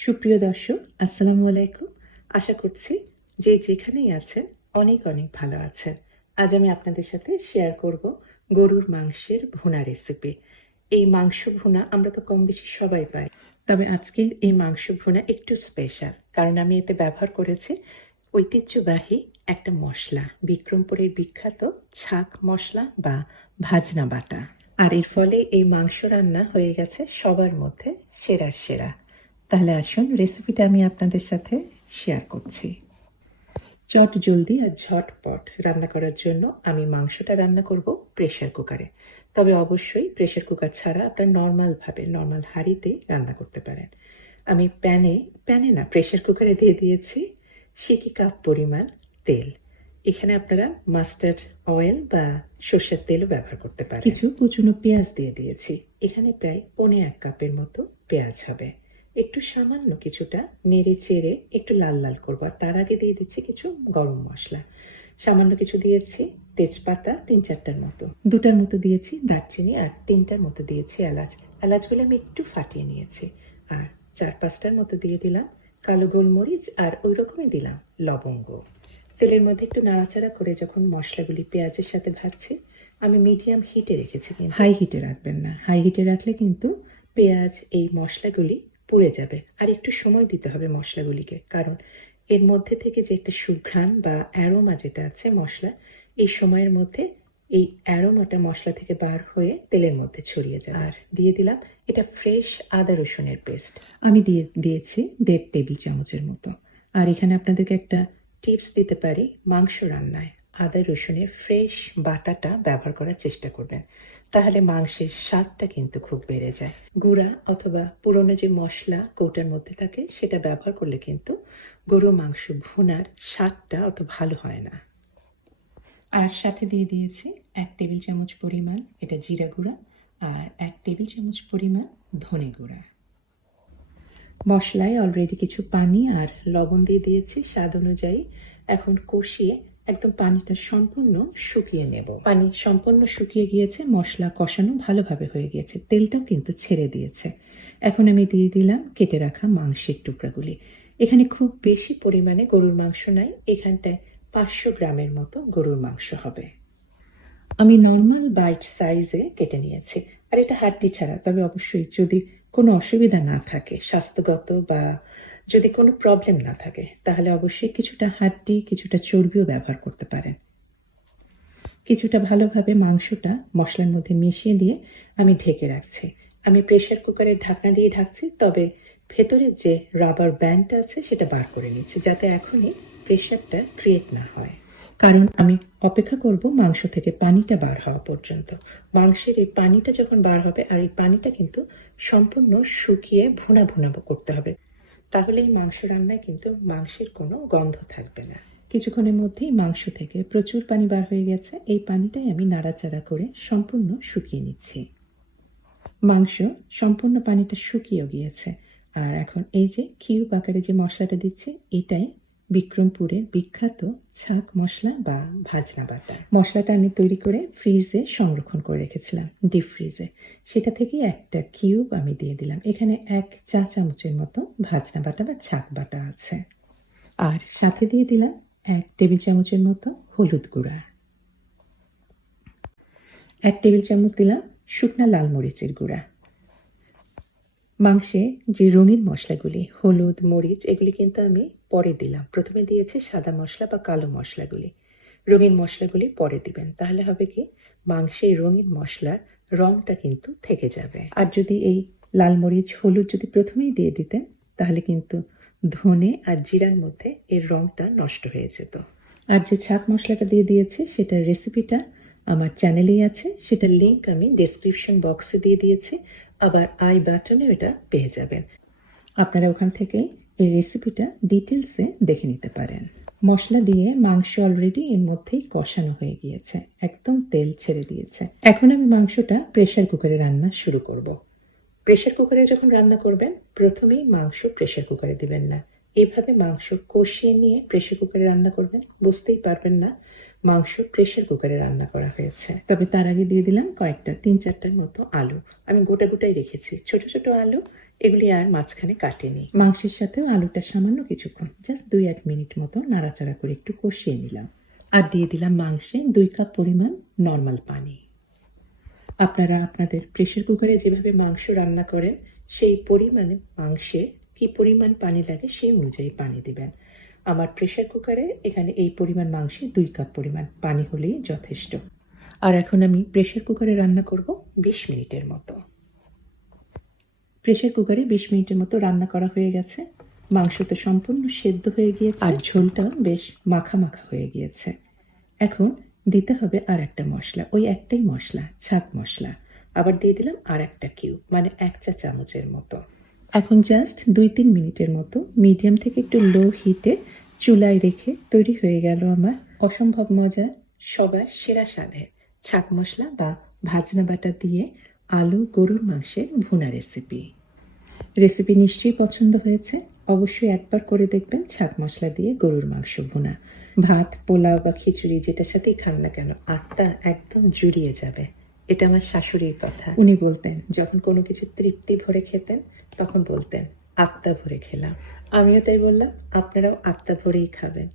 সুপ্রিয় দর্শক, আসসালামু আলাইকুম। আশা করছি যে যেখানেই আছেন অনেক অনেক ভালো আছেন। আজ আমি আপনাদের সাথে শেয়ার করব গরুর মাংসের ভুনা রেসিপি। এই মাংস ভুনা আমরা তো কম বেশি সবাই পাই, তবে আজকের এই মাংস ভুনা একটু স্পেশাল, কারণ আমি এতে ব্যবহার করেছি ঐতিহ্যবাহী একটা মশলা, বিক্রমপুরের বিখ্যাত ছাক মশলা বা ভাজনা বাটা। আর এর ফলে এই মাংস রান্না হয়ে গেছে সবার মধ্যে সেরা সেরা। তাহলে আসুন রেসিপিটা আমি আপনাদের সাথে শেয়ার করছি। চট জলদি আর ঝটপট রান্না করার জন্য আমি মাংসটা রান্না করব প্রেসার কুকারে। তবে অবশ্যই প্রেসার কুকার ছাড়া আপনার নর্মাল হাঁড়িতে রান্না করতে পারেন। আমি প্যানে না, প্রেসার কুকারে দিয়ে দিয়েছি সিকি কাপ পরিমাণ তেল। এখানে আপনারা মাস্টার্ড অয়েল বা সর্ষের তেলও ব্যবহার করতে পারেন। কিছু কুচনো পেঁয়াজ দিয়ে দিয়েছি। এখানে প্রায় 1.25 কাপের মতো পেঁয়াজ হবে। একটু সামান্য কিছুটা নেড়ে চেড়ে একটু লাল লাল করবো। আর তার আগে দিয়ে দিচ্ছি কিছু গরম মশলা। সামান্য কিছু দিয়েছি তেজপাতা 3-4টার মতো, 2টার মতো দিয়েছি দারচিনি, আর 3টার মতো দিয়েছি এলাচ। এলাচগুলো আমি একটু ফাটিয়ে নিয়েছি। আর 4-5টার মতো দিয়ে দিলাম কালো গোলমরিচ, আর ওই রকমই দিলাম লবঙ্গ। তেলের মধ্যে একটু নাড়াচাড়া করে যখন মশলাগুলি পেঁয়াজের সাথে ভাজছি, আমি মিডিয়াম হিটে রেখেছি, কিন্তু হাই হিটে রাখবেন না। হাই হিটে রাখলে কিন্তু পেঁয়াজ এই মশলাগুলি পুড়ে যাবে। আর একটু সময় দিতে হবে মশলাগুলিকে, কারণ এর মধ্যে থেকে যে একটা সুঘ্রাণ বা অ্যারোমা যেটা আছে মশলা, এই সময়ের মধ্যে এই অ্যারোমাটা মশলা থেকে বার হয়ে তেলের মধ্যে ছড়িয়ে যায়। আর দিয়ে দিলাম এটা ফ্রেশ আদা রসুনের পেস্ট। আমি দিয়েছি 1.5 টেবিল চামচের মতো। আর এখানে আপনাদেরকে একটা টিপস দিতে পারি, মাংস রান্নায় আদা রসুনের ফ্রেশ বাটাটা ব্যবহার করার চেষ্টা করবেন, তাহলে মাংসের স্বাদটা কিন্তু খুব বেড়ে যায়। গুঁড়া অথবা পুরনো যে মশলা কৌটার মধ্যে থাকে সেটা ব্যবহার করলে কিন্তু গরুর মাংস ভুনার স্বাদটা অত ভালো হয় না। আর সাথে দিয়ে দিয়েছি 1 টেবিল চামচ পরিমাণ এটা জিরা গুঁড়া, আর 1 টেবিল চামচ পরিমাণ ধনে গুঁড়া। মশলায় অলরেডি কিছু পানি আর লবণ দিয়ে দিয়েছি স্বাদ অনুযায়ী। এখন কষিয়ে একদম পানিটা সম্পূর্ণ শুকিয়ে নেব। পানি সম্পূর্ণ শুকিয়ে গিয়েছে, মশলা কষানো ভালোভাবে হয়ে গিয়েছে, তেলটাও কিন্তু ছেড়ে দিয়েছে। এখন আমি দিয়ে দিলাম কেটে রাখা মাংসের টুকরাগুলি। এখানে খুব বেশি পরিমাণে গরুর মাংস নাই, এখানটায় 500 গ্রামের মতো গরুর মাংস হবে। আমি নর্মাল বাইট সাইজে কেটে নিয়েছি। আর এটা হাড্ডি ছাড়া, তবে অবশ্যই যদি কোনো অসুবিধা না থাকে স্বাস্থ্যগত, বা যদি কোনো প্রবলেম না থাকে, তাহলে অবশ্যই কিছুটা হাড্ডি কিছুটা চর্বিও ব্যবহার করতে পারেন। কিছুটা ভালোভাবে মাংসটা মশলার মধ্যে মিশিয়ে দিয়ে আমি ঢেকে রাখছি। আমি প্রেসার কুকারের ঢাকনা দিয়ে ঢাকছি, তবে ভেতরের যে রাবার ব্যান্ডটা আছে সেটা বার করে নিচ্ছি, যাতে এখনই প্রেসারটা ক্রিয়েট না হয়। কারণ আমি অপেক্ষা করব মাংস থেকে পানিটা বার হওয়া পর্যন্ত। মাংসের এই পানিটা যখন বার হবে, আর এই পানিটা কিন্তু সম্পূর্ণ শুকিয়ে ভুনা ভুনা করতে হবে, তাহলে এই মাংস রান্নায় কিন্তু মাংসের কোনো গন্ধ থাকবে না। কিছুক্ষণের মধ্যেই মাংস থেকে প্রচুর পানি বার হয়ে গেছে। এই পানিটাই আমি নাড়াচাড়া করে সম্পূর্ণ শুকিয়ে নিচ্ছি। মাংস সম্পূর্ণ পানিটা শুকিয়ে গিয়েছে। আর এখন এই যে কিউব আকারে যে মশলাটা দিচ্ছি, এটাই বিক্রমপুরের বিখ্যাত ছাক মশলা বা ভাজনা বাটা। মশলাটা আমি তৈরি করে ফ্রিজে সংরক্ষণ করে রেখেছিলাম, ডিপ ফ্রিজে। সেটা থেকে একটা কিউব আমি দিয়ে দিলাম। এখানে 1 চা চামচের মতো ভাজনা বাটা বা ছাক বাটা আছে। আর সাথে দিয়ে দিলাম 1 টেবিল চামচের মতো হলুদ গুঁড়া, 1 টেবিল চামচ দিলাম শুকনা লাল মরিচের গুঁড়া। মাংসে যে রঙিন মশলাগুলি হলুদ মরিচ, এগুলি কিন্তু আমি পরে দিলাম। প্রথমে দিয়েছি সাদা মশলা বা কালো মশলাগুলি, রঙিন মশলাগুলি পরে দিবেন। তাহলে হবে কি, মাংসের রঙিন মশলার রংটা কিন্তু থেকে যাবে। আর যদি এই লাল মরিচ হলুদ যদি প্রথমেই দিয়ে দিতেন, তাহলে কিন্তু ধনে আর জিরার মধ্যে এর রংটা নষ্ট হয়ে যেত। আর যে ছাক মশলাটা দিয়ে দিয়েছি সেটার রেসিপিটা আমার চ্যানেলেই আছে, সেটার লিঙ্ক আমি ডেসক্রিপশন বক্সে দিয়ে দিয়েছি, আবার আই বাটনে এটা পেয়ে যাবেন। আপনারা ওখান থেকে এই রেসিপিটা ডিটেলসে দেখে নিতে পারেন। মশলা দিয়ে মাংস অলরেডি এর মধ্যেই কষানো হয়ে গিয়েছে, একদম তেল ছেড়ে দিয়েছে। এখন আমি মাংসটা প্রেসার কুকারে রান্না শুরু করব। প্রেসার কুকারে যখন রান্না করবেন, প্রথমেই মাংস প্রেসার কুকারে দিবেন না। এভাবে মাংস কষিয়ে নিয়ে প্রেসার কুকারে রান্না করবেন, বুঝতেই পারবেন না মাংস প্রেসার কুকারে রান্না করা হয়েছে। তবে তার আগে দিয়ে দিলাম কয়েকটা 3-4টার মতো আলু। আমি গোটা গোটাই রেখেছি, ছোট ছোট আলু। এগুলি আর মাঝখানে কাটেনি। মাংসের সাথেও আলুটা সামান্য কিছুক্ষণ জাস্ট 2-1 মিনিট মতো নাড়াচাড়া করে একটু কষিয়ে নিলাম। আর দিয়ে দিলাম মাংসে 2 কাপ পরিমাণ নর্মাল পানি। আপনারা আপনাদের প্রেসার কুকারে যেভাবে মাংস রান্না করেন সেই পরিমাণে মাংসে কি পরিমাণ পানি লাগে সেই অনুযায়ী পানি দিবেন। আমার প্রেসার কুকারে এখানে এই পরিমাণ মাংসে 2 কাপ পরিমাণ পানি হলেই যথেষ্ট। আর এখন আমি প্রেসার কুকারে রান্না করব 20 মিনিটের মতো। প্রেসার কুকারে 20 মিনিটের মতো রান্না করা হয়ে গেছে। মাংস তো সম্পূর্ণ সেদ্ধ হয়ে গিয়েছে আর ঝোলটা বেশ মাখা মাখা হয়ে গিয়েছে। এখন দিতে হবে আর একটা মশলা, ওই একটাই মশলা, ছাক মশলা। আবার দিয়ে দিলাম আর একটা কিউব, মানে 1 চা চামচের মতো। এখন জাস্ট 2-3 মিনিটের মতো মিডিয়াম থেকে একটু লো হিটে চুলায় রেখে তৈরি হয়ে গেল আমার অসম্ভব মজা, সবার সেরা স্বাদের ছাক মশলা বা ভাজনা বাটা দিয়ে আলু গরুর মাংসের ভুনা রেসিপি। রেসিপি নিশ্চয়ই পছন্দ হয়েছে। অবশ্যই একবার করে দেখবেন ছাক মশলা দিয়ে গরুর মাংস ভুনা। ভাত, পোলাও বা খিচুড়ি যেটার সাথেই খান না কেন, আত্মা একদম জুড়িয়ে যাবে। এটা আমার শাশুড়ির কথা। উনি বলতেন যখন কোনো কিছু তৃপ্তি ভরে খেতেন তখন বলতেন আত্মা ভরে খেলাম। আমিও তাই বললাম, আপনারাও আত্মা ভরেই খাবেন।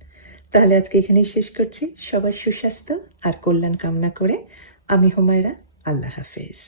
তাহলে আজকে এখানেই শেষ করছি। সবার সুস্বাস্থ্য আর কল্যাণ কামনা করে আমি হুমায়রা। আল্লাহ হাফেজ।